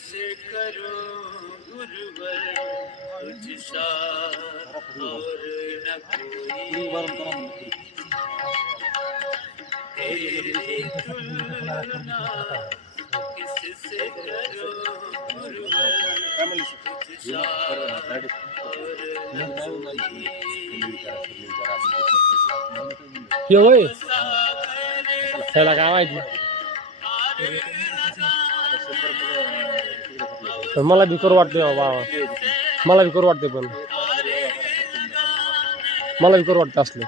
किससे करो गुरुवर तुझसा और न कोई तेरी तुलना किससे करो गुरुवर तुझसा और न कोई ये होय त्याला काय माहिती मला भी करू वाटते बाबा मला भी करू वाटते पण मला भी करू वाटतं असलं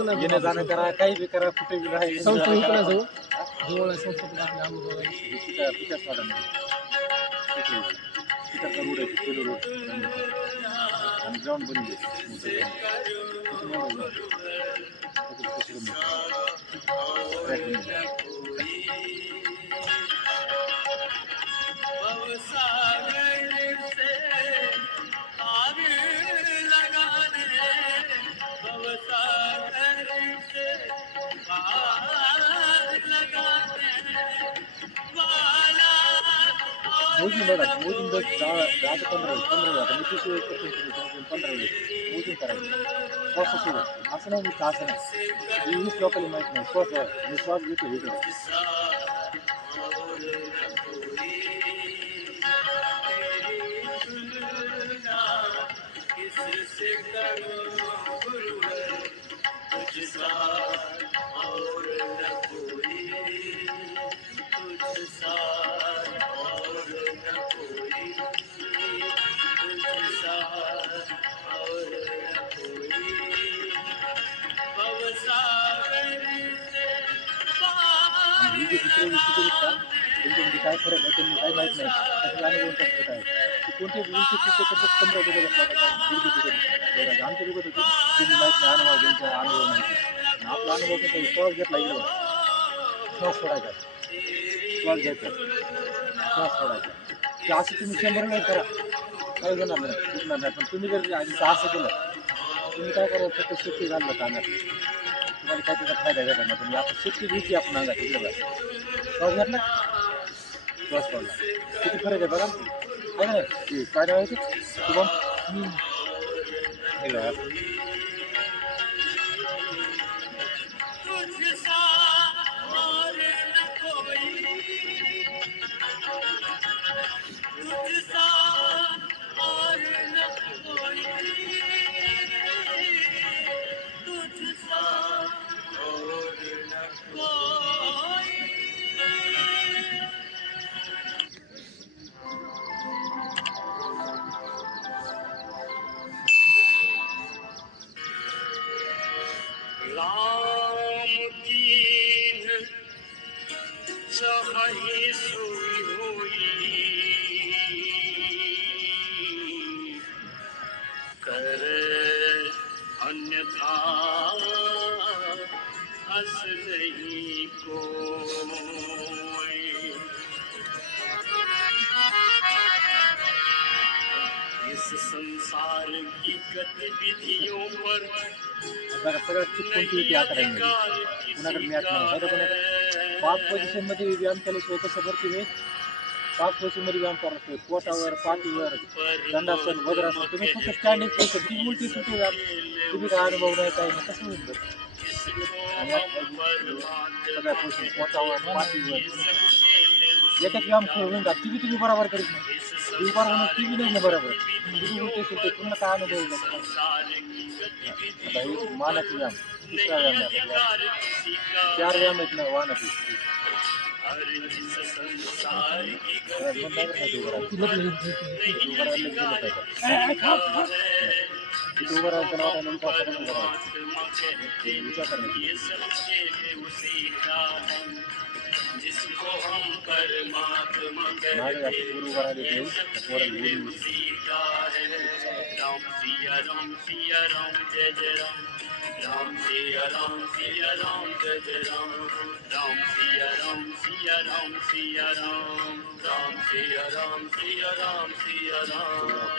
येणं जाणं करा, काही बी करा, कुठे बी राहा. संस्था इकडे जाऊ जवळ आहे संस्था पण आपल्या आंबेजोगाई. पिकाच वाढायला पिकाचा रोड आहे, पहिलं रोड आणि ग्राउंड बनले मोजून बघा, मोजून बघ 10 ते 15 आता मी 30 वेळेस करतो, 15 वेळेस मोजून करायचं श्वासासोबत. असं नाही नुसतं असं नाही, 20 लोकांना माहीत नाही श्वास आहे, मी श्वास घेतो हे करतो. ही जी दुसऱ्या व्यक्ती आहेत का, त्यांच्यामध्ये काय फरक आहे, त्यांनी काय माहीत नाही, त्याचा अनुभव कसं काय की कोणते व्यवस्थित करतात 15 रुपये आमच्या दुखत होते, त्यांनी माहीत नाही, अनुभव त्यांचा अनुभव माहिती. आपला अनुभव कसा श्वास घेतला इकडं श्वास सोडायचा, श्वास घ्यायचा, श्वास सोडायचा. ते असं तुम्ही 100 वेळ करा, काही होणार नाही, दुखणार नाही. पण तुम्ही जर असं केलं, तुम्ही काय करा, फक्त शेती घाललं कानात, तुम्हाला काय त्याचा फायदा घ्यायचा नाही. पण आपण शेती घ्यायची आपण अंगात इकडं श्वास घातला, श्वास सोडला, किती फरक आहे बघा. आहे ना ते काय नाव आहे ते शुभम हेलो राम कीन चाही सोई होई कर अन्यथा हस नहीं कोई. इस संसार की गतिविधियों पर बघा सगळ्यात चूक कोणती होती आकड्यांमध्ये, कुणाकडे मॅच नाही आहे. कोणाकडे 5 पोझिशनमध्ये व्यायाम केल्याशिवाय कसं भरती वेळेस 5 पोझिशनमध्ये व्यायाम करत असतो, पोटावर, पाठीवर, दंडासन, वज्रासन. तुम्ही फक्त स्टँडिंग पोझिशन, ती उलटी सुलटी व्यायाम, तुम्ही काय अनुभव नाही, काय नाही, कसं होईल बरं. आणि सगळ्या पोझिशन पोटावर, पाठीवर एकच व्यायाम होऊन जात, ती बी तुम्ही बरोबर करीत नाही, ती बरोबर होणं, ती बी नाही ना बरोबर, तुम्ही उलटे सुलटे पुन्हा काय अनुभव येईल. आता हे मानाचे व्यायाम, तिसरा व्यायाम आहे, 4 व्यायाम आहेत ना वाहनाचे. उभं राहायचं नाव विचार करण्याची. जिसको हम परमात्मा कहते गुरु वराले देव वरल गुरु सीता है. राम सिया राम जय जय राम. राम सिया राम जय जय राम. राम सिया राम सिया राम. राम सिया राम सिया राम.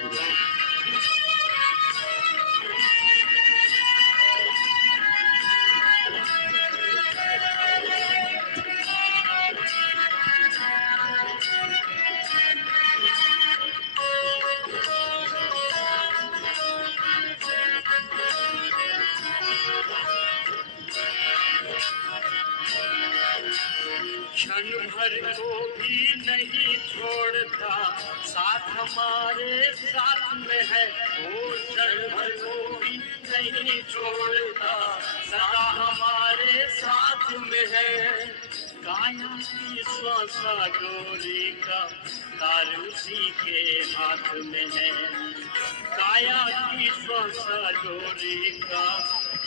क्षण भर को भी नहीं छोड़ता, साथ हमारे साथ में है वो. क्षण भर को भी नहीं छोड़ता, सदा हमारे साथ में है. काया की श्वासा डोरी का तार उसी के हाथ में है. काया की श्वासा डोरी का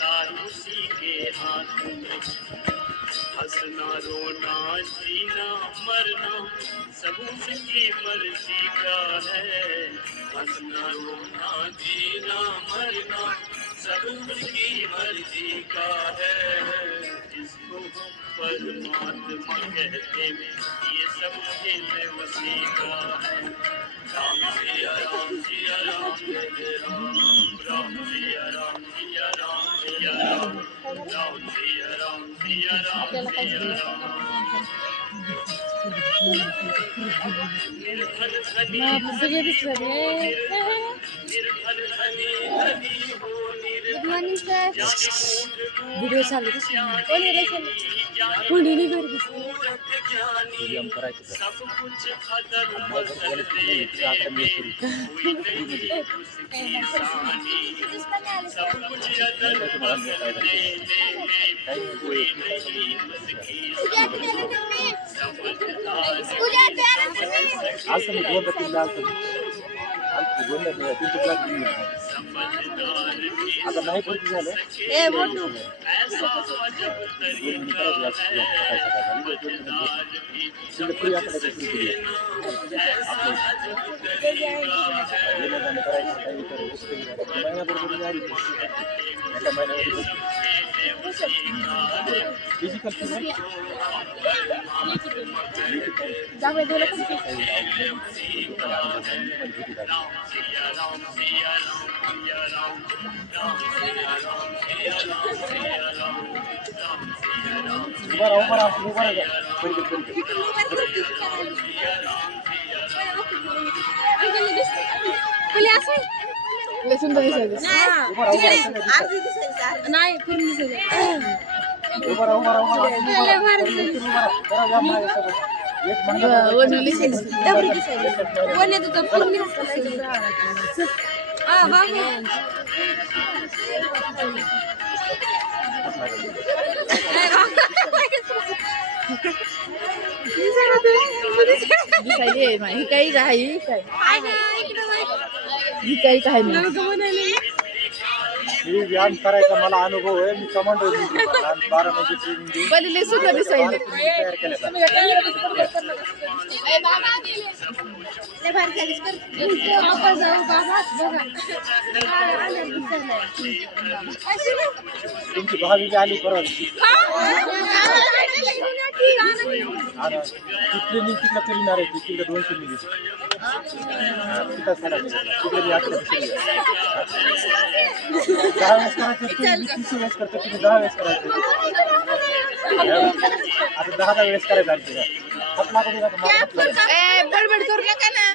अवतार उसी के हाथ में। हंसना रोना जीना मरना सब उसकी मर्जी का है। हंसना रोना जीना मरना सब उसकी मर्जी का है। जिसको हम परमात्मा कहते हैं ये सब खेल उसी का है। राम सिया राम सिया राम जय राम। राम सिया राम सिया राम सिया राम। राम सिया राम सिया राम सिया राम। निर्धन धनी निर्धन धनी धनी हो गुड मॉर्निंग सर व्हिडिओ चालू आहे व्यायाम करायचं तर. सब कुछ अदल नाही बदल बरं, बोलायचं नाही, इथे अकॅडमी सुरू. कोई नहीं उसकी सानी। सब कुछ अदल बदलने में कोई नहीं उसकी समझदार। असं मी दोनदा तीनदा असं दोनदा तीनशे क्लास समझदार आता नाही भरती झालं. ए मोठू ऐसा जब तरीका है। फ्री अकॅडमी सुरू केली. येणं जाणं करायचं काही करायचं महिन्याबरोबर झाली एका महिन्यावर फिजिकल जावे दोन पण राम सिया राम सिया राम सिया राम सिया राम। राम सिया राम सिया राम सिया राम। राम सिया राम उभा राहा उभा राहा पलीकडे लय सुंदर दिसायचं उभा राहा नाही पूर्ण दिसायचं उभा राहा उभा राहा लय भारी दिसायचं एक महिना वनली दिसायचं डबरी दिसायचं वन येत होतं पूर्ण दिसायचं बाबू दिसायली माहिती काही काही काही काही नाही मी व्यायाम करायचा मला अनुभव आहे. मी कमांडो 12 महिन्याची ट्रेनिंग देऊन पहिले सुंदर दिसायली तयार केलं तुमची भावी बी आली परत ट्रेनिंग तिकडे करणार आहे. तिकडे 200 मिली तिथं साडा तिकडे मी 11 10 वेळेस करायचं 30 वेळेस करतो तुम्ही 10 वेळेस करायचं आता 10 वेळेस करायचं आहे तिला आपला कधी बडबड करू नका ना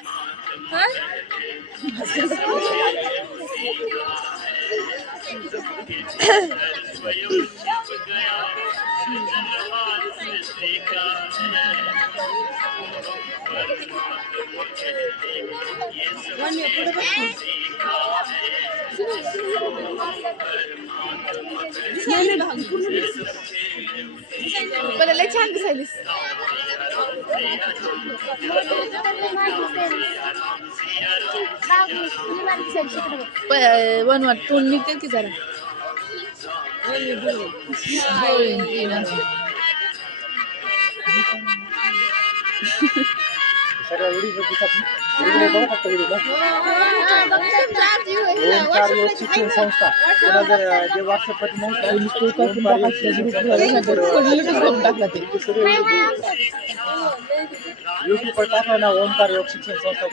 मला लय छान दिसायलीस वन वन तोंड निघते की जरा सगळ्या व्हिडिओ बघत असतो व्हिडिओ ओंकार योग शिक्षण संस्था पुन्हा जर जे व्हॉट्सअपवरती युट्यूबवर टाकलं ना ओंकार योग शिक्षण संस्था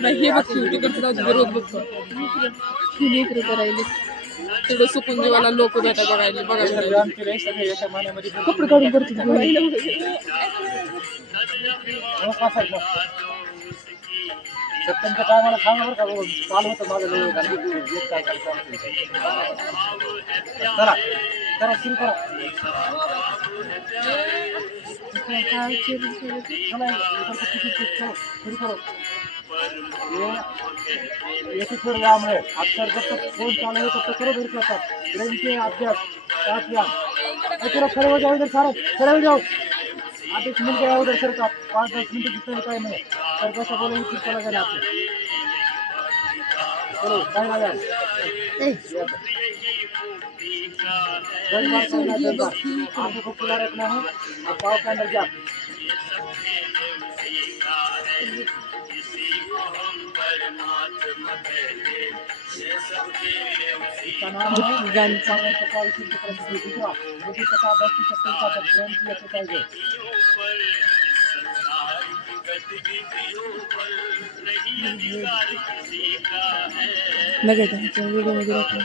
तेवढं सुकून जीवाला लोक भेटा बघायला व्यायाम केले सगळे एका महिन्यामध्ये कपडे काढून करतो सत्तरच्या टायमाला सांगा बरं का बाबा, चालू होतं माझं लोक काय करायचं चला करा सुरू करा सुरू करो एक वेळ व्यायाम है अक्सर जब तक फोन चालू है तब तक करो घर के साथ ब्रेन के अभ्यास साथ व्यायाम करो खड़े हो जाओ इधर सारे खड़े हो जाओ 8 मिनट गया उधर सर का 5-10 मिनट जितना टाइम है सर कैसा बोलेंगे फिर चला जाना आपको चलो टाइम आ जाओ का है। 10 बार करना है, 10 बार आंखों को खुला रखना है और पाँव के अंदर जा। ये सब खेल उसी का है, इसी को हम परमात्मा कहते। ये सब खेल उसी इसका नाम है ज्ञान कपाल सिद्ध प्रसिद्धि दूसरा मुझे पता 10 की शक्ति का प्रेम की एक्सरसाइज है। पर इस संसार की गतिविधियों पर नहीं अधिकार किसी का है। वीडियो में देखो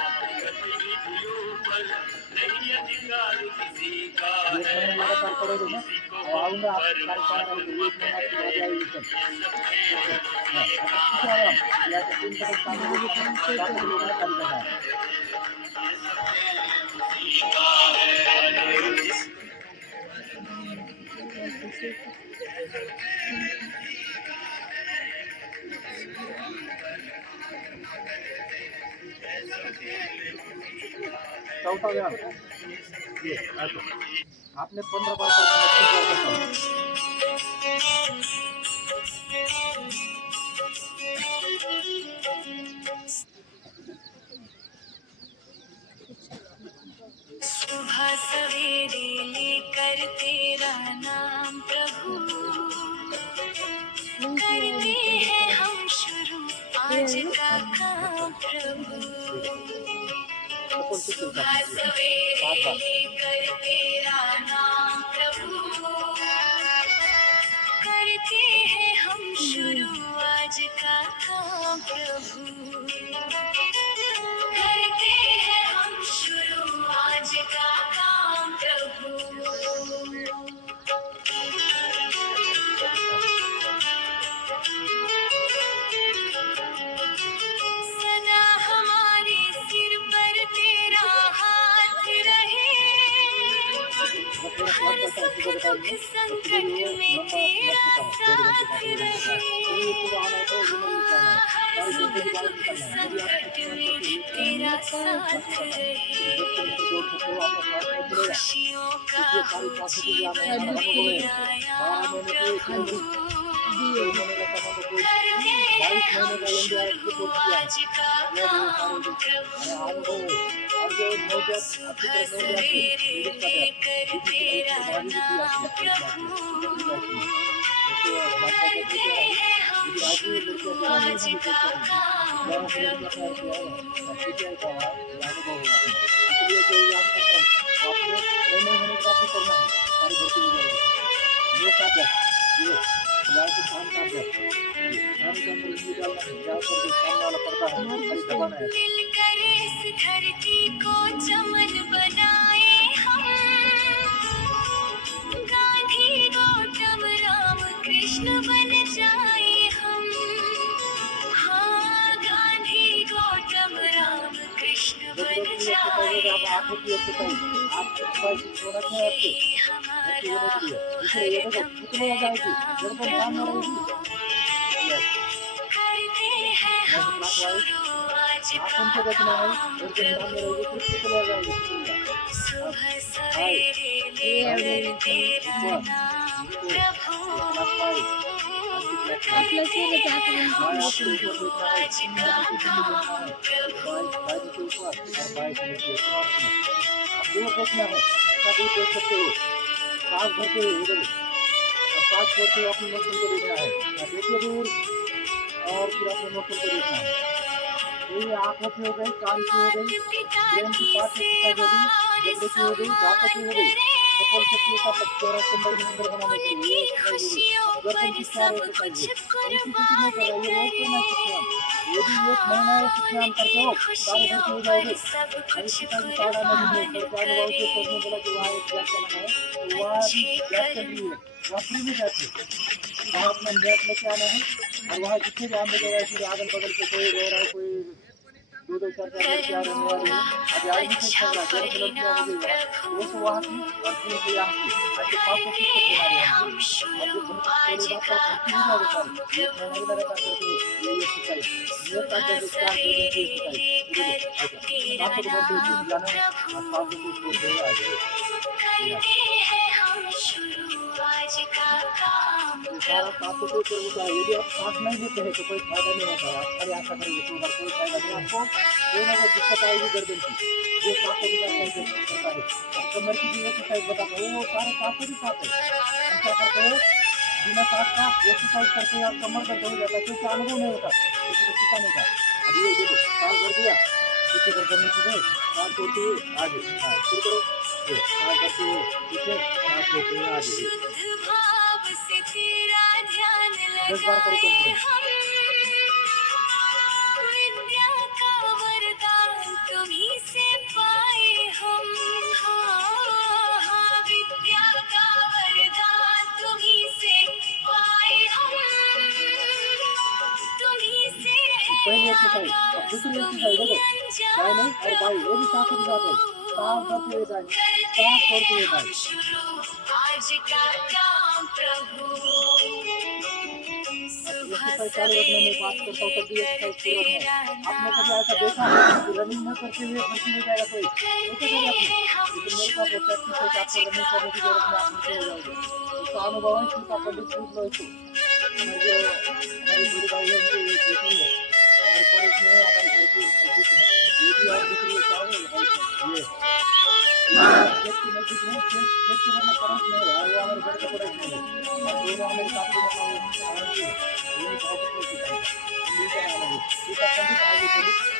गतिविधियों पर नहीं अधिकार किसी का एक है। महीने लगातार करोगे ना और आऊँगा आपके कार्यक्रम में, एक महीना आपकी हो जाएगी सब। या तो 3 कदम सामने लेके सामने लेना चालू करना है। चौथा व्यायाम ये ऐसे आपने 15 बार करना है, 30 बार करना है। सुबह सवेरे लेकर तेरा नाम प्रभु करते हैं हम शुरू आज का काम प्रभु। सुबह सवेरे लेकर तेरा नाम प्रभु करते हैं हम शुरू आज का काम प्रभु। करते हैं हम शुरू आज का काम प्रभु। सदा हमारे सिर पर तेरा हाथ रहे, हर सुख दुख संकट में तेरा साथ रहे। हर सुख दुख संकट में तेरा साथ रहे। खुशियों का जीवन में आया प्रभु करते हैं हम शुरू आज का काम प्रभु। सुबह सवेरे लेकर तेरा नाम प्रभु करते हैं हम शुरू आज का काम प्रभु। मिलकर इस धरती को चमन बनाए हम, गांधी गौतम राम कृष्ण बन जाए हम। हाँ गांधी गौतम राम कृष्ण बन जाए हम। यही हमारा हरदम पैगाम प्रभु। करते हैं हम शुरू आज का काम प्रभु। सुबह सवेरे लेकर तेरा नाम प्रभु करते हैं हम शुरू आज का काम प्रभु। देखना है कभी देख सकते हो सांस भरते हुए इधर और सांस छोड़ते हुए अपने मौसम को देखना है। देखिए दूर और फिर अपने मौसम को देखना है। ये आंखों की हो गई, कान की हो गई, ब्रेन की पार्ट एक्सरसाइज हो गई, जबड़े की हो गई, दांतों की हो गई। सफल शक्तियों का चौरा सिंबल सुंदर बनाने के लिए गर्दन की चार एक्सरसाइज है। इसी स्थिति में कर रही है रोज करना है। यदि 1 महीना ये व्यायाम करते हो सारे घर के हो जाओगे। अभी पिताजी पाड़ा नदी में सरकार वालों से सोचने बोला कि वहाँ एक गैस चलाना है, तो वहाँ अभी गैस चल रही है, वहाँ फ्री में गैस है। वहाँ अपना गैस लेके आना है और वहाँ जितने भी आम लगे ऐसे अगल बगल के कोई रह रहा है, कोई 2-2 4-4 लड़के आ रहे हैं। अभी आदमी से चल रहा है 11 लड़कियाँ हो गई है, वो तो वहाँ की और फिर कोई यहाँ की ऐसे 500 किस को बना रहे हैं। अब जो थोड़ी बात पर भर्ती हो जाओगे सारे एक महीने में लगातार करते हो ये एक्सरसाइज ये करते हैं 4 दिन की एक्सरसाइज। आपको तो बहुत देर जाना और 500 किस को दे आ जाए। करते हैं हम शुरू आज का काम सारा साफ सुथरे कर होता है। यदि आप साथ नहीं लेते हैं तो कोई फायदा नहीं होता है। आप खाली ऐसा करेंगे तो हर कोई फायदा नहीं, आपको कोई ना कोई दिक्कत आएगी गर्दन की। जो साफ होता है और कमर की भी एक्सरसाइज बताता हूँ, वो सारे साफ ही साफ है। हम क्या करते हैं, बिना साफ का एक्सरसाइज करते हैं और कमर दर्द हो जाता है, क्योंकि अनुभव नहीं होता किसी को सिखाने का। अब ये देखो काम कर दिया, पीछे कर करने की है, हाथ छोड़ते हुए आगे, हाँ शुरू करो, ये हाथ करते हुए पीछे, हाथ छोड़ते हुए आगे, शुद्ध भाव से तेरा ध्यान 10 बार करो कम से लगाए कम। हम विद्या का वरदान तुम्हीं से पाए हम। हाँ, विद्या का वरदान तुम्हीं से पाए हम। तुम्हीं से पहली है एक्सरसाइज, अब आगाज, दूसरी तुम्हीं एक्सरसाइज देखो, दाहिने और बाएं वो भी साफ होती जाते हैं, साफ करते हुए दाहिने, साफ करते हुए दाएं। आज का काम प्रभु एक्सरसाइज चालू रखने में बात करता हूँ, तब भी एक्सरसाइज पूरा रखना है। आपने कभी ऐसा देखा है कि रनिंग न करते हुए भर्ती हो जाएगा कोई, सोचा कभी आपने? लेकिन मेरे पास एक प्रैक्टिस है कि आपको रनिंग करने की जरूरत नहीं, आप नीचे हो जाओगे। उसका अनुभव है, सिर्फ आप पंडित पूछ लो इसको। हमारी बड़ी भाई है, उनकी एक बेटी है, हमारे पड़ोस में है, हमारे घर की नजदीक है, ये भी और दूसरी एक और है, ये खेत की नजदीक में, खेत के मतलब पड़ोस में है, और वो हमारे घर के पड़ोस में है, और दोनों हमारे काफी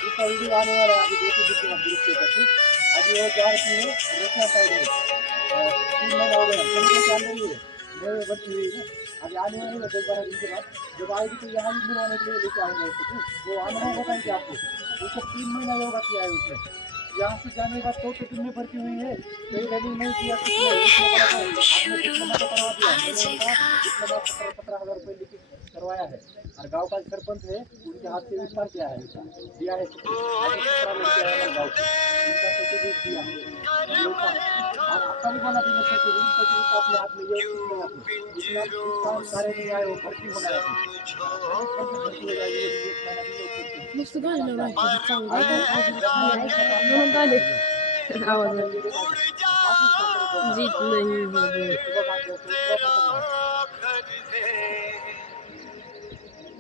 इसका वीडियो आने वाला है, अभी देखो देखिए आप ग्रुप के ऊपर। अभी वो जा रही है रशिया साइड में, 3 महीना हो गया, समझो क्या रही है, नए बच्ची हुई है, अभी आने वाली है 10-12 दिन के बाद। जब आएगी तो यहाँ भी मिलवाने के लिए लेके आऊँगा उसको, वो अनुभव बताएंगे आपको। उसको 3 महीना योगा किया है उसने, यहाँ से जाने के बाद तो टीम में भर्ती हुई है, कोई रनिंग नहीं किया, कुछ नहीं, आपने डिप्लोमा तो करवा दिया, डिप्लोमा 17,000 रुपये लेके करवाया है, और गांव का सरपंच है, उनके हाथ से विस्तार किया है, दिया है, 17 लड़के हैं हमारे गाँव के, उनका सर्टिफिकेट दिया है। और आपका भी बना दीजिए सर्टिफिकेट अपने हाथ में, ये जितना काम कार्य किया है वो भर्ती होना है, भर्ती हो जाएगी, ये महीना भी लोग करते हैं। नुसतं घालणं बायकोचं चांगलं म्हणून आले आवाज जीत नाही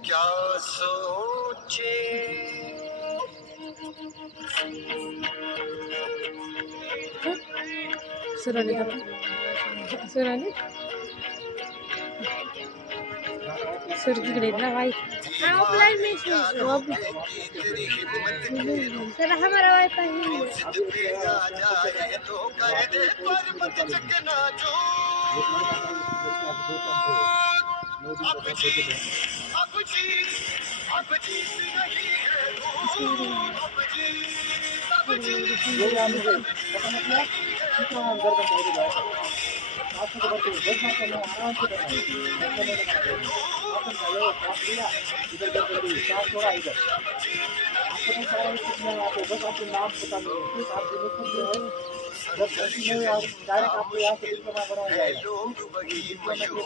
क्या सोचे सुराने सुराने सर तिकडे ना वाई ऑफलाइन में सर हमारा वाईफाई है तो कर दे पर्वत चकना जो अब जीत नहीं है अब जीत ये आने से पता नहीं क्या कितना अंदर का पहुंच जाएगा। आपको तो बच्चे 10 बार करना आराम से करना है, आपने चलो आप लिया इधर कर दी, साफ थोड़ा इधर आपको नहीं सारा कुछ नहीं, आपको बस आपके नाम पता नहीं है, फिर आप जो लिख रहे हैं जब भर्ती नहीं आप डायरेक्ट आपको यहाँ से डिप्लोमा बनाया जाएगा, डिप्लोमा की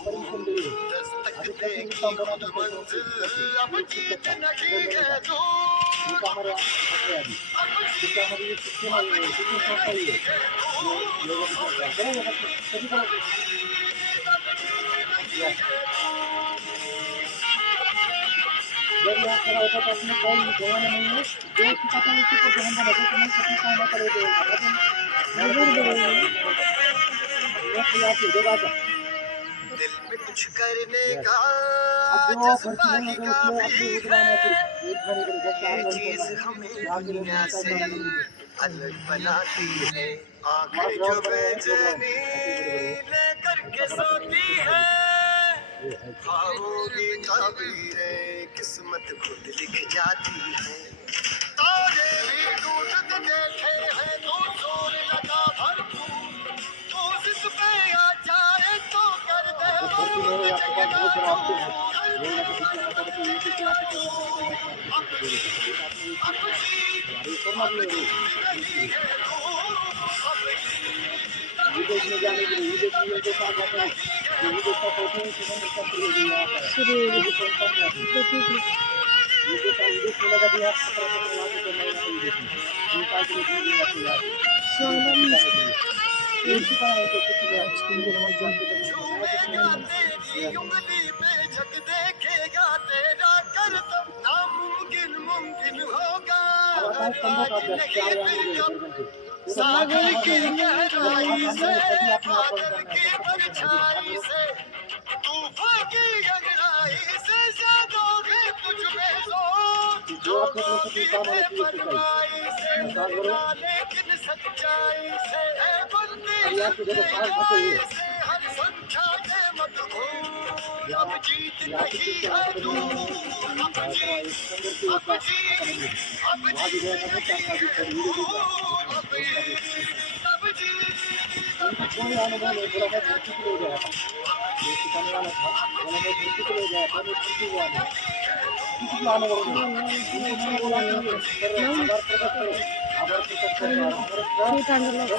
परमिशन दी है, अभी तक भी काम बना सकते हो तो हमारे यहाँ अभी जिसका हमारी ये सिस्टम है, ये सिस्टम संस्था ही है, ये लोगों को करेंगे सभी करो जब यहाँ खड़ा होता तो अपने कौन जवान नहीं है, जो सिखाता है उसी को जवान बनाते तो नहीं सभी काम ना करेगा, दिल में कुछ करने का अब जो जज्बा भर्ती ही नहीं काफी होगा है, उसमें ये चीज हमें दुनिया से अलग बनाती है। आंखें जो बेचैनी लेकर के सोती है, ख्वाबों की ताबीरें किस्मत खुद लिख जाती है। तारे भी टूटते देखे हैं तो जोर लगा भरपूर, तो जिस पे आ जाए तो कर दे वो जगना विदेश में जाने के लिए विदेश में जो काम करते हैं जो विदेश का फोटो है सुमन का विदेश में लगा दिया 17 लाख रुपए महीना विदेश में 2 साल के लिए इसी तरह है तो कुछ भी छुएगा तेरी उंगली पे जग देखेगा तेरा करतब नामुमकिन मुमकिन होगा अब हर पंद्रह का आज अभ्यास नहीं चार फिर कब गर्दन से सागर की गहराई से बादल की से परछाई से तूफान की गहराई से जादोगे तुझ में जो जो आप लोग होगी बेपरवाही से डरना लेकिन सच्चाई से है बनती सच्चाई से हर संख्या के मत भूल अब जीत नहीं है तू अब जीत अब जीत अब जीत नहीं है तू अब जीत अब जीत कोई अनुभव नहीं बोला मैं भर्ती के लिए गया था जो सिखाने वाला था बोला मैं भर्ती के लिए गया था मैं भर्ती हुआ नहीं किसी का अनुभव नहीं उनको मैंने बोला कि आधार प्रकट करो आधार प्रकट करो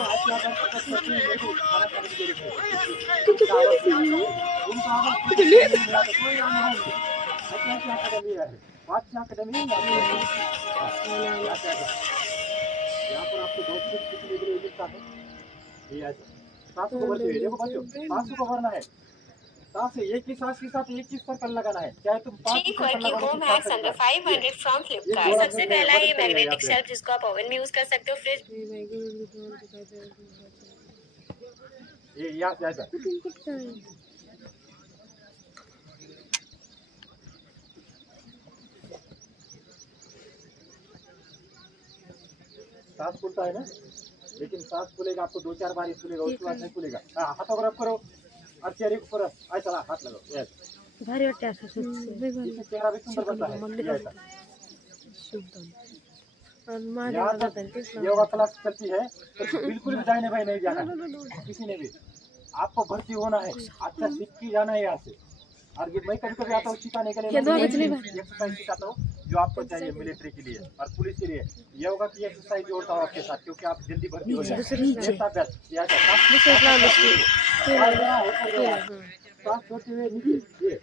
आज आधार प्रकट करके मेरे को खाना खाने की जरूरत है उनका आधार प्रकट करने मिला तो कोई अनुभव नहीं क्या अकेडमी है बादशाह अकेडमी यहाँ पर आपको बहुत कुछ सीखने के लिए मिलता है ये ऐसा सांस को भरते हुए देखो बच्चों सांस को भरना है सांस एक ही सांस के साथ एक ही सर्कल लगाना है चाहे तुम 5 ठीक work home hacks under 500 from Flipkart. सबसे पहला ये मैग्नेटिक शेल्फ जिसको आप ओवन में यूज कर सकते हो। फ्रिज ये यहाँ से ऐसा सांस फूलता है ना लेकिन सांस फूलेगा आपको 2-4 बार ही फूलेगा उसके बाद नहीं फूलेगा हाथ और रब करो और चेहरे के ऊपर ऐसा हाथ लगाओ ऐसा भारी वाटते असं इससे चेहरा भी सुंदर बनता है ऐसा यहाँ तक योगा क्लास चलती है तो बिल्कुल भी दाहिने बाएं नहीं जाना है किसी ने भी आपको भर्ती होना है अच्छा सीख के जाना है यहाँ से और ये मैं कभी कभी आता हूँ सिखाने के लिए एक्सरसाइज सिखाता हूँ जो आपको चाहिए मिलिट्री के लिए और पुलिस के लिए योगा की एक्सरसाइज जोड़ता हूँ आपके साथ क्योंकि आप जल्दी भर्ती हो जाए सांस छोड़ते हुए नीचे ये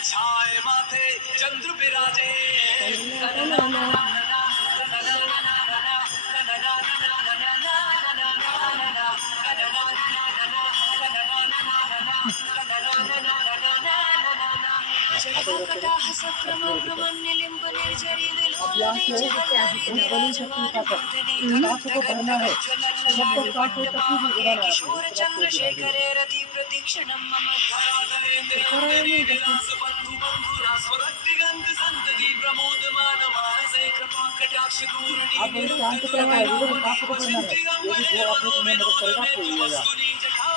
छाए माथे चंद्र विराजे चंद्रशेखरे रति प्रतीक्षणं मम संतति प्रमोदमान मानसे कृपा कटाक्ष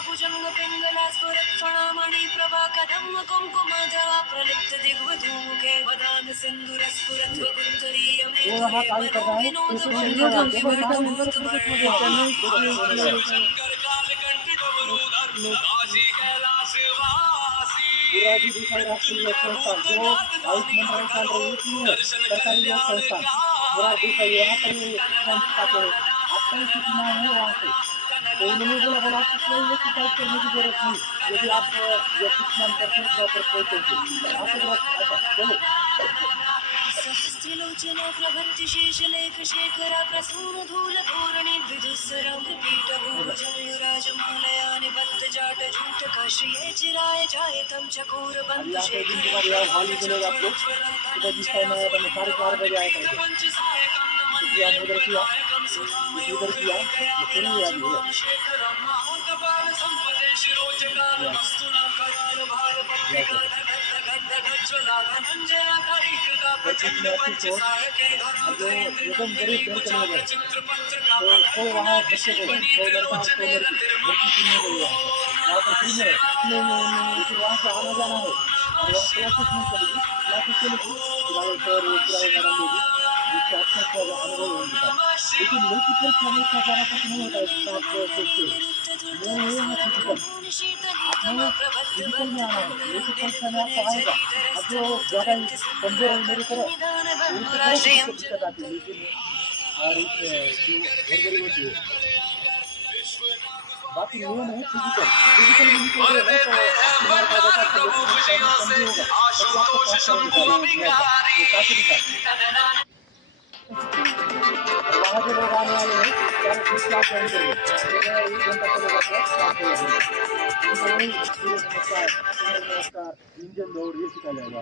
भुजंग पिंगला स्फुरत्फणामणि प्रभा कदम्ब कुंकुम जवा प्रलिप्त दिग्वधूमुखे वदान सिंधुर स्फुरत् वकुन्तरीयमे शंकर कालकंठ डमरूधर राशि कैलाशवासी दर्शन उन्होंने बोला आपको कोई एक्सरसाइज करने की जरूरत नहीं यदि आप ये कुछ नाम करते हैं प्रॉपर पहुंचेंगे चलो सहस्रलोचन प्रभृति शेषलेख शेखर प्रसून धूल धोरणे विदुस्सरं पीठभूषयुराजमालया निबद्ध जाट झूठ काश्रिये चिराय जायतं चकोर बंद शेखर हॉली मिलेगा आपको सुबह जिस टाइम आया था 4:30 बजे आया था क्योंकि आप उधर किया सुनिए अभी एकदम गरीब टेंशन हो गए तो वहाँ बच्चे को लड़का और लड़की सुनने को लिया वहाँ पर फ्री में लेकिन वहाँ से आना जाना है और वहाँ क्लासेस नहीं चलेगी क्लासेस चलेगी किराए सर किराए मैडम देगी जिससे अच्छा अच्छा अनुभव होगा लेकिन लड़की पर हमें 1000 तक नहीं होता है इसका आप सोचते हो मैं ये है फिजिकल आप उसमें फिजिकल में आना है, लेकिन परीक्षा में आपको आएगा। अब जो ज़्यादा कमजोर है मेरी तरह तो उनसे थोड़ा सी दिक्कत आती है, लेकिन और जो गड़बड़ी होती है बाकी मेन है फिजिकल। फिजिकल में निकल गए ना तो आपकी मार्क आ जाता है, आपको लेकिन कम भी होगा तो आपको पास करेगा ये काफी दिक्कत। वहाँ जो लोग आने वाले हैं चाहे 20 लाख ज्वाइन करेंगे, एक घंटा चलेगा क्लास स्टार्ट करेगा। उनको वही सूर्य नमस्कार, चंद्र नमस्कार, इंजन दौड़ ये सिखाया जाएगा।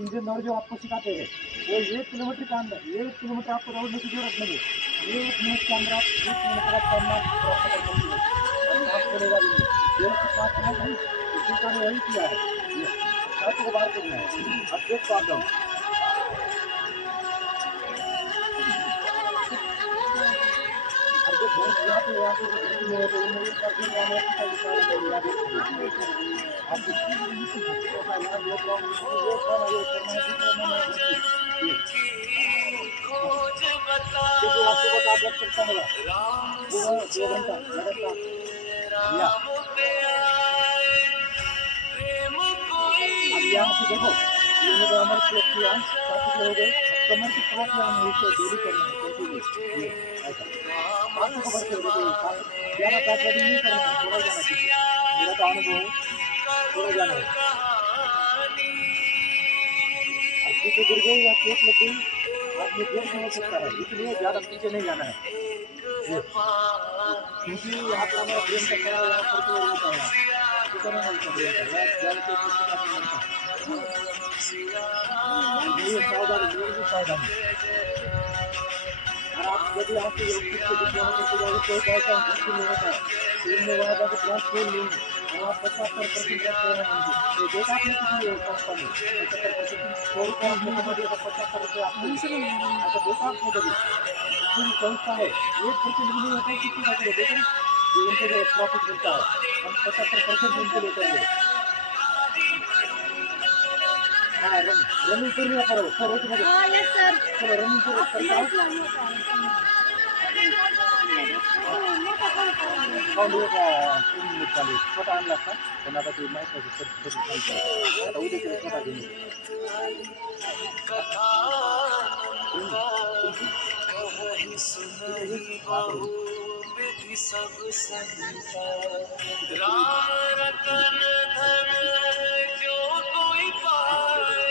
इंजन दौड़ जो आपको सिखाते हैं वो 1 किलोमीटर के अंदर 1 किलोमीटर आपको दौड़ने की जरूरत नहीं है। 1 मिनट के अंदर आप 1 किलोमीटर आप करना क्रॉस कर सकते हैं। आप चलेगा भी नहीं 1 से 5 मिनट नहीं, इसी का वही किया है। ये आपको बाहर करना है। अब देख पा रहा हूँ यहाँ पे आपको बता सकता है 2 घंटा लगातार अब यहाँ से देखो ये जो हमारे प्लेट की आम काफी हो गए, कमर की 5 आम इसको डेली करना है कंटिन्यू। ऐसा आपको खबर चल गई ज़्यादा पैक नहीं करना है, थोड़ा जाना चाहिए। मेरा तो अनुभव है थोड़ा जाना है। अब पीछे गिर गई या चोट लग गई आदमी देर से हो सकता है, इसलिए ज़्यादा पीछे नहीं जाना है क्योंकि यहाँ पर हमारा ब्रेन का क्या यहाँ पर तो होता है और आप यदि आपके कोई पैसा मुश्किल नहीं होता है इनमें वहाँ जाकर ट्रांसफर नहीं है और आप 75% तो देखा आपने किसी संस्था में 75% 100 रुपये आपने कमा दिया 75 रुपये आपको ऐसा देखा आपको कभी कोई संस्था है 1% भी नहीं होता है किसी का देखा जो उनको जो प्रॉफिट मिलता है हम 75% उनको लेते हैं। हाँ रनिंग करने करो सर चलो रनिंग करो छोटा आणला असता पण आता ते माहिती उद्या छोटा सब संता राम रतन धन जो कोई पाए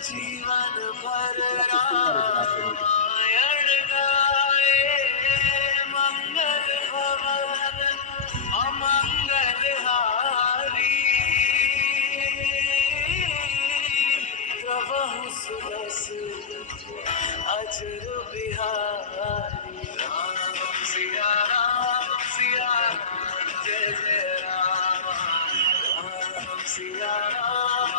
जीवन भर रामायण गाए मंगल भवन अमंगल हारी प्रभु सुरस अजर बिहारी सिया राम जय जय राम राम सिया राम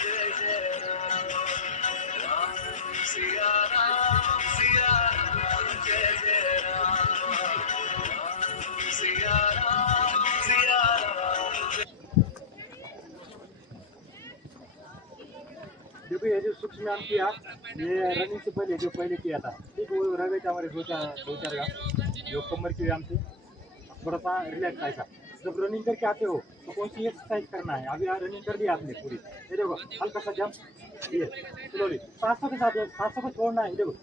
जय जय राम राम सिया राम जय जय राम राम सिया राम देखो ये जो सूक्ष्म व्यायाम किया ये रनिंग से पहले जो पहले किया था ठीक वो रह गए थे हमारे 2-4 का जो कमर की व्यायाम थे थोड़ा सा रिलैक्स आया था। जब रनिंग करके आते हो तो कौन सी एक्सरसाइज करना है, अभी रनिंग कर दिया आपने पूरी, ये देखो हल्का सा जंप ये स्लोली 700 के साथ 700 को छोड़ना है। देखो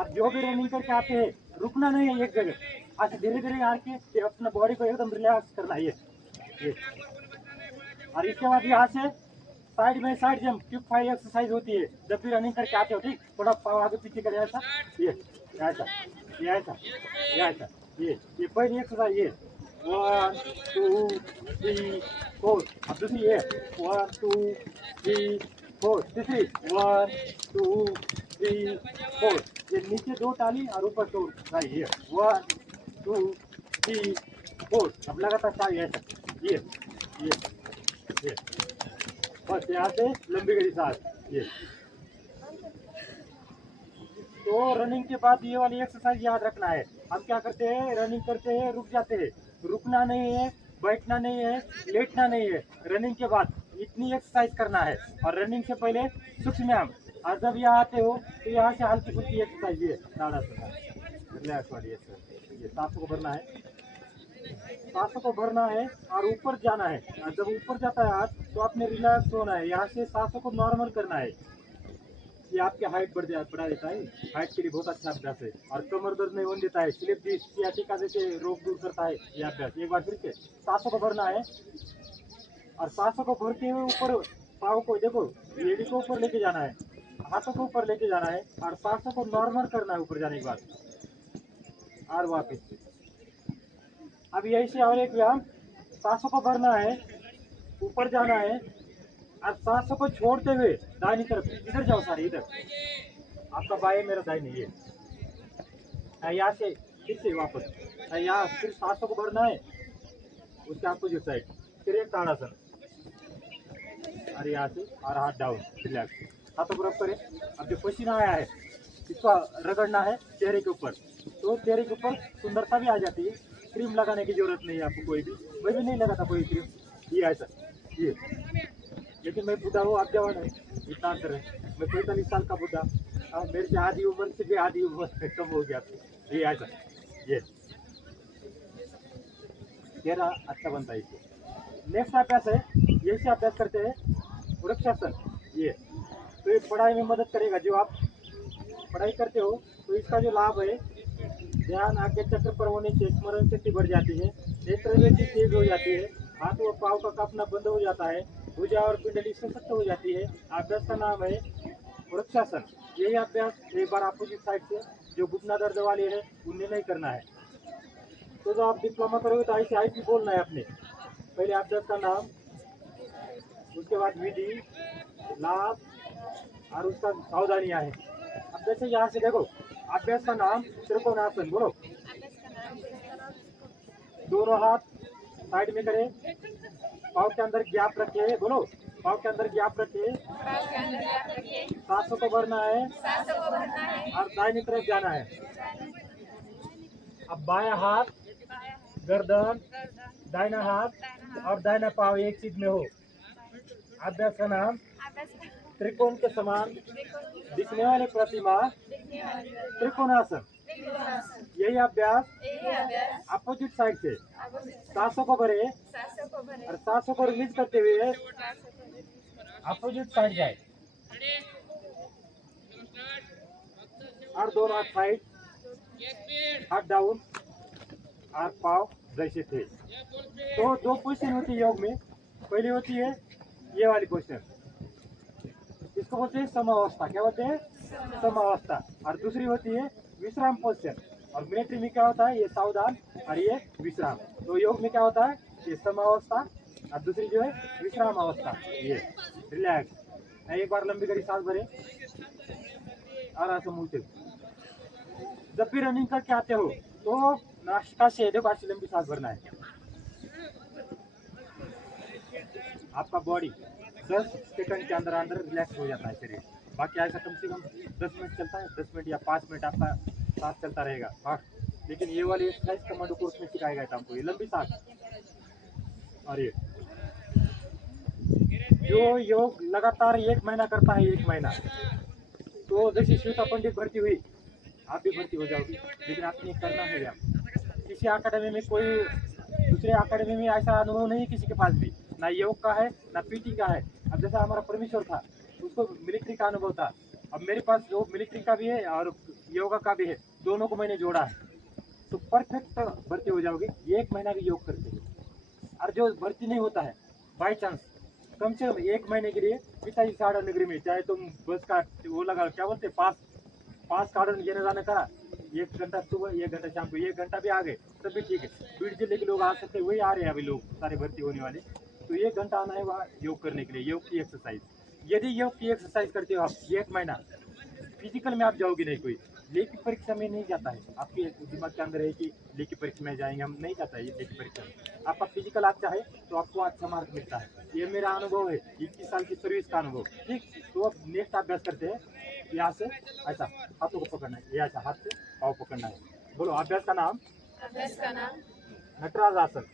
आप जो भी रनिंग करके आते हैं रुकना नहीं है एक जगह, आज धीरे धीरे आके अपना बॉडी को एकदम रिलैक्स करना है ये और इसके बाद यहाँ से साइड में side jump quick fire exercise होती है जब भी रनिंग करके आते हो ठीक, थोड़ा पाव आगे पीछे कर ऐसा ये ऐसा ये ऐसा ये ऐसा ये पहली एक्सरसाइज ये 1 2 3 4 अब दूसरी ये 1 2 3 4 तीसरी 1 2 3 4 ये नीचे 2 टाली और ऊपर 2 टाली ये 1 2 3 4 अब लगातार चाल ऐसा ये बस यहाँ से लंबी गति साथ ये। तो रनिंग के बाद ये वाली एक्सरसाइज याद रखना है। हम क्या करते हैं रनिंग करते हैं रुक जाते हैं, रुकना नहीं है, बैठना नहीं है, लेटना नहीं है। रनिंग के बाद इतनी एक्सरसाइज करना है और रनिंग से पहले सूक्ष्म व्यायाम और जब यहाँ आते हो तो यहाँ से हल्की फुल्की एक्सरसाइज ये ताड़ासन रिलैक्स वाली एक्सरसाइज। ये सांसों को भरना है, सांसों को भरना है और ऊपर जाना है। और जब ऊपर जाता है हाथ तो आपने रिलैक्स होना है, यहाँ से सांसों को नॉर्मल करना है। ये आपकी हाइट बढ़ा देता है, हाइट के लिए बहुत अच्छा अभ्यास है। और कमर दर्द नहीं होने देता है, स्लिप डिस्क सियाटिका जैसे रोग दूर करता है ये अभ्यास। एक बार फिर से सांसों को भरना है और सांसों को भरते हुए ऊपर पाँव को देखो एड़ी को ऊपर लेके जाना है, हाथों को ऊपर लेके जाना है और सांसों को नॉर्मल करना है ऊपर जाने के बाद। और वापिस अब यही से और एक व्यायाम, सांसों को भरना है, ऊपर जाना है और सांसों को छोड़ते हुए दाहिनी तरफ इधर जाओ सारे इधर, आपका बाएं मेरा दाहिने ये यहाँ से फिर से वापस यहाँ, फिर सांसों को भरना है उसके अपोजिट साइड, फिर एक ताड़ासन और यहाँ से और हाथ डाउन रिलैक्स, हाथों को रब करें। अब जो पसीना आया है इसको रगड़ना है चेहरे के ऊपर, तो चेहरे के ऊपर सुंदरता भी आ जाती है। क्रीम लगाने की जरूरत नहीं है आपको कोई भी, मैं भी नहीं लगाता कोई क्रीम, ये ऐसा ये। लेकिन मैं बुढ़ा हूँ, आप जवान है, इतना अंतर है। मैं 45 साल का बुढ़ा, मेरे से आधी उम्र से भी आधी उम्र कम हो गया। ये ऐसा ये चेहरा अच्छा बनता है इसको। नेक्स्ट अभ्यास है, ये से अभ्यास करते हैं वृक्षासन। ये तो ये पढ़ाई में मदद करेगा। जो आप पढ़ाई करते हो तो इसका जो लाभ है, ध्यान आगे चक्र पर होने से स्मरण शक्ति बढ़ जाती है, नेत्रदृष्टि तेज हो जाती है, हाथ व पाँव का कांपना बंद हो जाता है, भुजा और पिंडली सशक्त हो जाती है। अभ्यास का नाम है वृक्षासन। यही अभ्यास एक बार अपोजिट साइड से जो घुटना दर्द वाले है उन्हें नहीं करना है। तो जब आप डिप्लोमा करोगे तो ऐसे आई बोलना है अपने, पहले अभ्यास का नाम, उसके बाद विधि, लाभ और उसका सावधानियां है। अब जैसे यहाँ से देखो, अभ्यास का नाम त्रिकोणासन, बोलो दोनों हाथ साइड में करें, पाँव के अंदर गैप रखे, बोलो पाँव के अंदर गैप रखे, सांसों को भरना है और दाहिनी तरफ जाना है। अब बायां हाथ गर्दन, दाहिना हाथ और दाहिना पाँव एक चीज में हो। अभ्यास का नाम त्रिकोण के समान दिखने वाली प्रतिमा त्रिकोणासन। यही अभ्यास अपोजिट साइड से सांसों को भरे और सांसों को रिलीज करते हुए अपोजिट साइड जाए और दोनों हाथ साइड, हाथ डाउन और पाँव जैसे थे। तो दो पोजीशन होती है योग में, पहली होती है ये वाली पोजीशन, इसको बोलते हैं समावस्था। क्या बोलते हैं? समावस्था। और दूसरी होती है विश्राम पोजीशन। और मिलिट्री में क्या होता है? ये सावधान और ये विश्राम। तो योग में क्या होता है? ये समावस्था और दूसरी जो है विश्राम अवस्था, ये रिलैक्स। एक बार लंबी गहरी सांस भरे और ऐसे मुंह से। जब भी रनिंग करके आते हो तो नासिका से देखो ऐसी लंबी सांस भरना है। आपका बॉडी 10 सेकंड के अंदर अंदर रिलैक्स हो जाता है शरीर। बाकी ऐसा कम से कम 10 मिनट चलता है, 10 मिनट या 5 मिनट आपका सांस चलता रहेगा फास्ट। लेकिन ये वाली एक्सरसाइज कमांडो कोर्स में सिखाया गया था हमको, ये लंबी सांस। और ये जो योग लगातार 1 महीना करता है, 1 महीना, तो जैसे श्वेता पंडित भर्ती हुई, आप भी भर्ती हो जाओगी। लेकिन आपने करना है व्यायाम। किसी अकेडमी में, कोई दूसरे अकेडमी में ऐसा अनुभव नहीं है किसी के पास भी, ना योग का है ना पीटी का है। अब जैसा हमारा परमेश्वर था, उसको मिलिट्री का अनुभव था। अब मेरे पास जो मिलिट्री का भी है और योगा का भी है, दोनों को मैंने जोड़ा है। तो परफेक्ट भर्ती हो जाओगे 1 महीना भी योग करते हुए। और जो भर्ती नहीं होता है बाई चांस, कम से कम 1 महीने के लिए पिताजी साड़ा नगरी में, चाहे तुम बस का वो लगा, क्या बोलते, पास कार्डन लेने जाने करा, 1 घंटा सुबह 1 घंटा शाम को, 1 घंटा भी आ गए तब भी ठीक है। बीड़ जिले के लोग आ सकते हैं, वही आ रहे हैं अभी लोग सारे भर्ती होने वाले। तो 1 घंटा आना है वहाँ योग करने के लिए, योग की एक्सरसाइज। यदि योग की एक्सरसाइज करते हो आप 1 महीना, फिजिकल में आप जाओगे नहीं, कोई लेखी परीक्षा में नहीं जाता है। आपके दिमाग के अंदर है कि लेखी परीक्षा में जाएंगे हम, नहीं जाता है ये लेखी परीक्षा में। आपका फिजिकल अच्छा है तो आपको अच्छा मार्क मिलता है। ये मेरा अनुभव है, 21 साल की सर्विस का अनुभव। ठीक, तो अब नेक्स्ट अभ्यास करते हैं। यहाँ से ऐसा हाथों को पकड़ना है, ये ऐसा हाथ से पाँव पकड़ना है। बोलो अभ्यास का नाम नटराज आसन।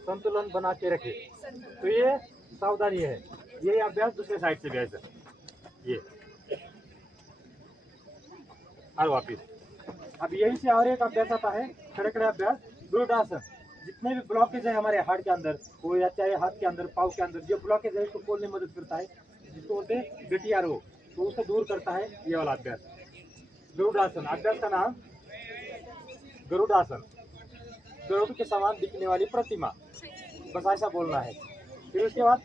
संतुलन बना के रखे। तो ये सावधानी है, ये अभ्यास दूसरे साइड से भी ऐसा, ये और वापिस। अब यही से और एक अभ्यास आता है खड़े खड़े अभ्यास, गरुडासन। जितने भी ब्लॉकेज है हमारे हार्ट के अंदर, वो या चाहे हाथ के अंदर, पाँव के अंदर, जो ब्लॉकेज है उसको खोलने में मदद करता है, जिसको बोलते हैं गठिया रोग, तो उसे दूर करता है ये वाला अभ्यास, गरुडासन। अभ्यास का नाम गरुडासन, गरुड़ के समान दिखने वाली प्रतिमा, बस ऐसा बोलना है। फिर उसके बाद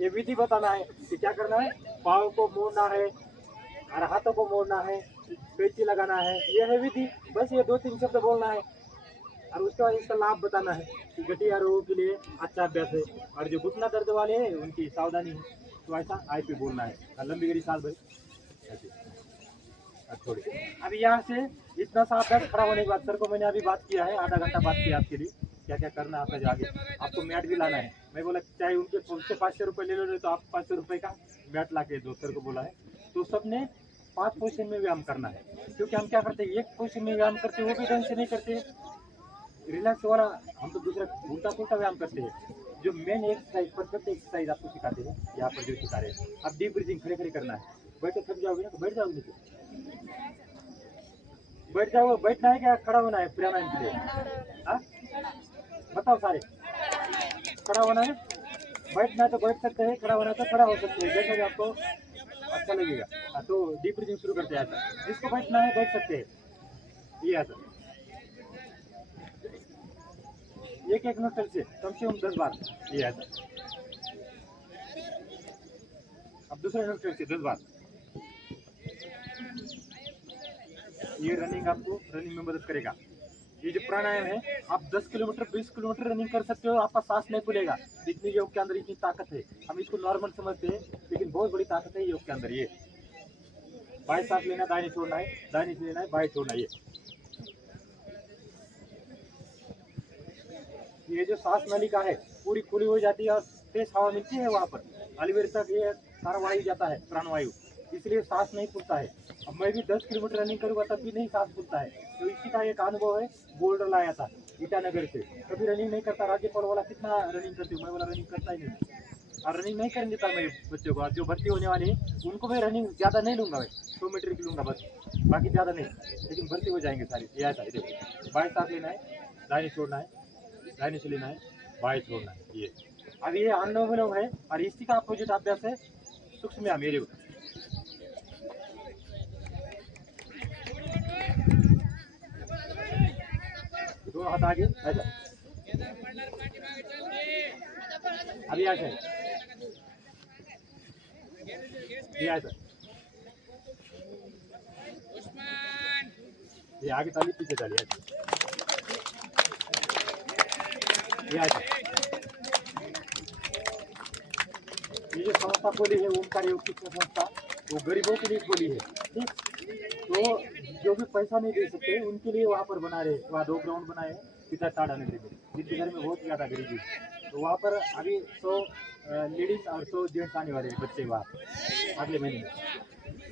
ये विधि बताना है कि क्या करना है, पाँव को मोड़ना है और हाथों को मोड़ना है, पेची लगाना है, ये है विधि। बस ये 2-3 शब्द बोलना है और उसके बाद इसका लाभ बताना है कि गठिया रोगों के लिए अच्छा अभ्यास है, और जो घुटना दर्द वाले हैं उनकी सावधानी है। तो ऐसा आई पे बोलना है, लंबी गरी साल भर ऐसे। थोड़ी अभी यहाँ से इतना सा अभ्यास खड़ा होने के बाद, सर को मैंने अभी बात किया है, आधा घंटा बात किया आपके लिए, क्या क्या करना है आपका जो आगे। आपको मैट भी लाना है, मैं बोला चाहे उनके 500 रुपये ले लो, तो आप 500 रुपये का मैट ला के दो, सर को बोला है। तो सबने 5 पोजिशन में व्यायाम करना है, क्योंकि हम क्या करते हैं, एक पोजिशन में व्यायाम करते हैं, वो भी ढंग से नहीं करते, रिलैक्स वाला, हम तो दूसरा उल्टा पुल्टा व्यायाम करते हैं। जो मेन एक्सरसाइज, परफेक्ट एक्सरसाइज आपको सिखाते हैं यहाँ पर जो सिखा रहे हैं। अब डीप ब्रीथिंग खड़े खड़े करना है, बैठे थक जाओगे ना तो बैठ जाओगे, बैठ जाओ, बैठना है क्या खड़ा होना है प्राणायाम के लिए? हाँ बताओ सारे, खड़ा होना है, बैठना है तो बैठ सकते हैं, खड़ा होना है तो खड़ा हो सकते हैं, जैसा भी आपको अच्छा लगेगा। तो डीप ब्रीथिंग शुरू करते हैं ऐसा, जिसको बैठना है बैठ सकते हैं, ये ऐसा एक नोस्टल से कम 10 बार, ये ऐसा। अब दूसरे नोस्टल से 10 बार। ये रनिंग आपको रनिंग में मदद करेगा। ये जो प्राणायाम है, आप 10 किलोमीटर 20 किलोमीटर रनिंग कर सकते हो, आपका सांस नहीं फूलेगा। इतनी योग के अंदर इतनी ताकत है, हम इसको नॉर्मल समझते हैं, लेकिन बहुत बड़ी ताकत है योग के अंदर। ये बाएं सांस लेना, दाहिने छोड़ना है, दाहिने से लेना है, बाएं छोड़ना है। ये जो सांस नलिका है पूरी खुली हो जाती है और फ्रेश हवा मिलती है वहाँ पर, अलीवेर तक ये सारा वायु जाता है, प्राणवायु, इसलिए सांस नहीं फूलता है। अब मैं भी 10 किलोमीटर रनिंग करूँगा तब भी नहीं सांस फूलता है। तो इसी का एक अनुभव है, बोल्डर लाया था ईटानगर से, कभी रनिंग नहीं करता, राज्यपाल वाला कितना रनिंग करते हो, मैं बोला रनिंग करता ही नहीं, और रनिंग नहीं करने देता मेरे बच्चों को। जो भर्ती होने वाले हैं उनको मैं रनिंग ज़्यादा नहीं लूँगा, मैं 100 मीटर की लूँगा बस, बाकी ज़्यादा नहीं, लेकिन भर्ती हो जाएंगे सारे। ये ऐसा है, देखो बाएं सांस लेना है, दाहिने छोड़ना है, दाहिने से लेना है, बाएं छोड़ना है। ये अब ये अनुलोम विलोम है, और इसी का अपोजिट अभ्यास है सूक्ष्म व्यायाम। ये देखो दोनों हाथ आगे ऐसा, अभी ऐसा, ये ऐसा, ये आगे ताली पीछे ताली ऐसा, ये ऐसा। ये जो संस्था खोली है ओमकार योग शिक्षण संस्था, वो गरीबों के लिए खोली है, ठीक। तो जो भी पैसा नहीं दे सकते उनके लिए वहाँ पर बना रहे, वहाँ 2 ग्राउंड बनाए हैं पिता टाड़ाने के लिए, जिनके घर में बहुत ज़्यादा गरीबी है। तो वहाँ पर अभी 100 लेडीज़ और 100 जेंट्स आने वाले हैं बच्चे वहाँ अगले महीने में।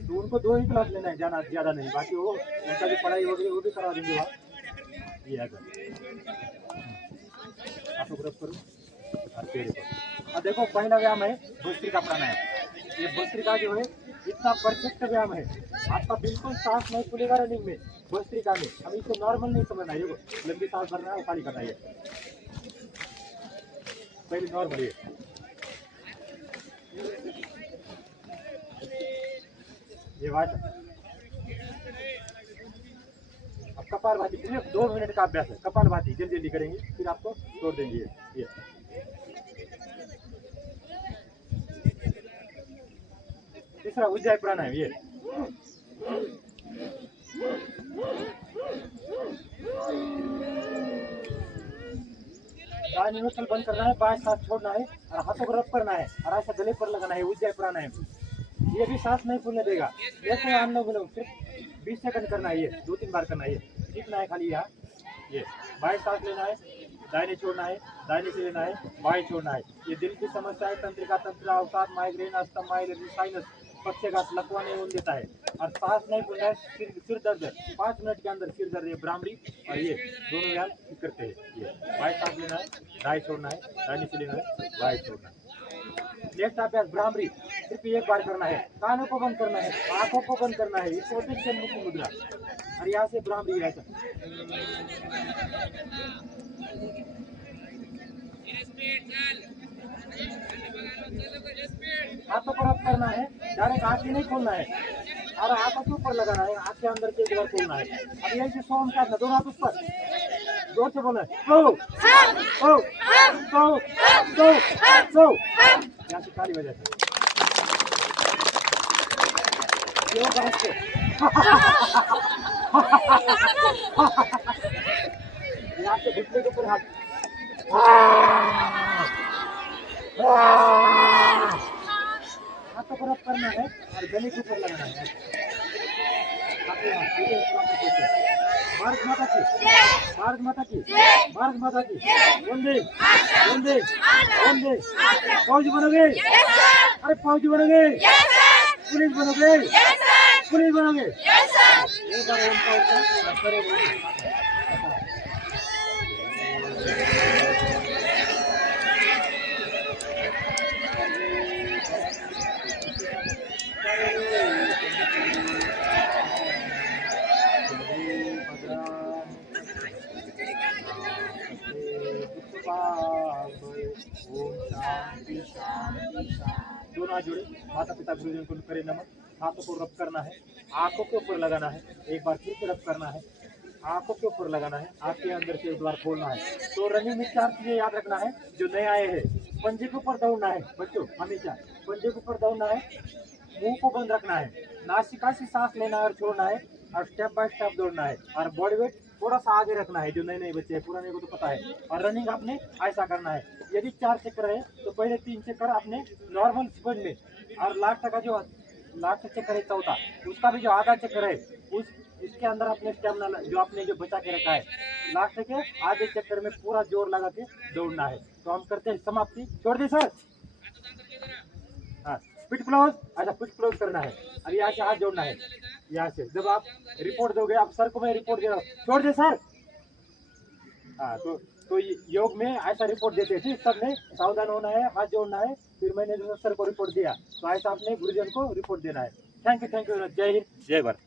तो उनको 2 ही क्लास लेना है, जाना ज़्यादा नहीं, बाकी वो उनका जो पढ़ाई होगी वो भी करवा देंगे वहाँ। ये है ऑटोग्राफ करो और पेड़ को। और देखो पहला व्यायाम है भस्त्रिका प्राणायाम। ये भस्त्रिका जो है इतना परफेक्ट व्यायाम है, आपका बिल्कुल सांस नहीं खुलेगा रनिंग में भस्त्रिका में। हम इसको नॉर्मल नहीं समझना है, देखो लंबी सांस भरना है, खाली करना है, पहले नॉर्मल ये बात। अब कपालभाति के लिए 2 मिनट का अभ्यास है, कपालभाति जल्दी जल्दी करेंगे, फिर आपको छोड़ देंगे। ये तीसरा उज्जाई प्राणायाम। ये दाहिने नोस्ट्रल बंद करना है, बाएं सांस छोड़ना है और हाथों को रब करना है और ऐसा गले पर लगाना है, उज्जाई प्राणायाम। ये भी सांस नहीं फूलने देगा। जैसे अनुलोम विलोम सिर्फ 20 सेकंड करना है, ये 2-3 बार करना है, ये सीखना है खाली। यहाँ ये बाएं सांस लेना है, दाहिने छोड़ना है, दाहिने से लेना है, बाएं छोड़ना है। ये दिल की समस्या है, तंत्रिका, तंत्र, अवसाद, माइग्रेन, अस्थमा, एलर्जी, साइनस, पक्षाघात, लकवा नहीं होने देता है। और सांस नहीं फूलना है, सिर दर्द है, 5 मिनट के अंदर सिर दर्द है, ब्राह्मणी और ये दोनों व्यायाम करते हैं। ये बाएं सांस लेना है, दाएं छोड़ना है, दाहिने से लेना है, बाएं छोड़ना है। नेक्स्ट अभ्यास भ्रामरी, सिर्फ एक बार करना है। कानों को बंद करना है, आंखों को बंद करना है, इस पोजीशन मुख मुद्रा, और यहाँ से भ्रामरी ऐसा। हाथों पर अप करना है, डायरेक्ट आंखें नहीं खोलना है और आंखों के ऊपर लगाना है, आंख के अंदर के एक बार खोलना है। अब यही से सोम करना, दोनों हाथ ऊपर, जोर से बोलना है सो सो सो सो सो। यहाँ से ताली बजाते क्यों बहसते? यहाँ से घुटने के ऊपर हाथ, हाथों पर अप करना है और गले के ऊपर लगाना है। भारत माता की, भारत माता की, भारत माता की, वंदे वंदे वंदे। फौजी बनोगे? अरे फौजी बनोगे? पुलिस बनोगे? पुलिस बनोगे? एक बार उनका करे। दोनों हाथ जोड़े, माता पिता गुरुजन को करे नमन। हाथों को रब करना है, आंखों के ऊपर लगाना है, एक बार फिर से रब करना है, आंखों के ऊपर लगाना है, आंख के अंदर से एक बार खोलना है। तो रनिंग में 4 चीजें याद रखना है जो नए आए हैं। पंजे के ऊपर दौड़ना है बच्चों, हमेशा पंजे के ऊपर दौड़ना है, मुंह को बंद रखना है, नासिका से सांस लेना है और छोड़ना है, और स्टेप बाय स्टेप दौड़ना है, और बॉडी वेट थोड़ा सा आगे रखना है। जो नए नए बच्चे हैं, पुराने को तो पता है। और रनिंग आपने ऐसा करना है, यदि 4 चक्कर है तो पहले 3 चक्कर आपने नॉर्मल स्पीड में, और लास्ट का जो लास्ट चक्कर है चौथा, उसका भी जो आधा चक्कर है उस इसके अंदर अपने स्टेमिना जो आपने जो बचा के रखा है, लास्ट के आधे चक्कर में पूरा जोर लगा के दौड़ना है। तो हम करते हैं समाप्ति, छोड़ दे सर। हाँ, फिट क्लोज, अच्छा फिट क्लोज करना है। अब यहाँ से हाथ जोड़ना है, यहाँ से जब आप रिपोर्ट दोगे, आप सर को मैं रिपोर्ट दे रहा हूँ, छोड़ दे सर। हाँ, तो योग में ऐसा रिपोर्ट देते हैं, ठीक सबने सावधान होना है, हाथ जोड़ना है, फिर मैंने जो सर को रिपोर्ट दिया, तो ऐसा आपने गुरुजन को रिपोर्ट देना है। थैंक यू, जय हिंद, जय भारत।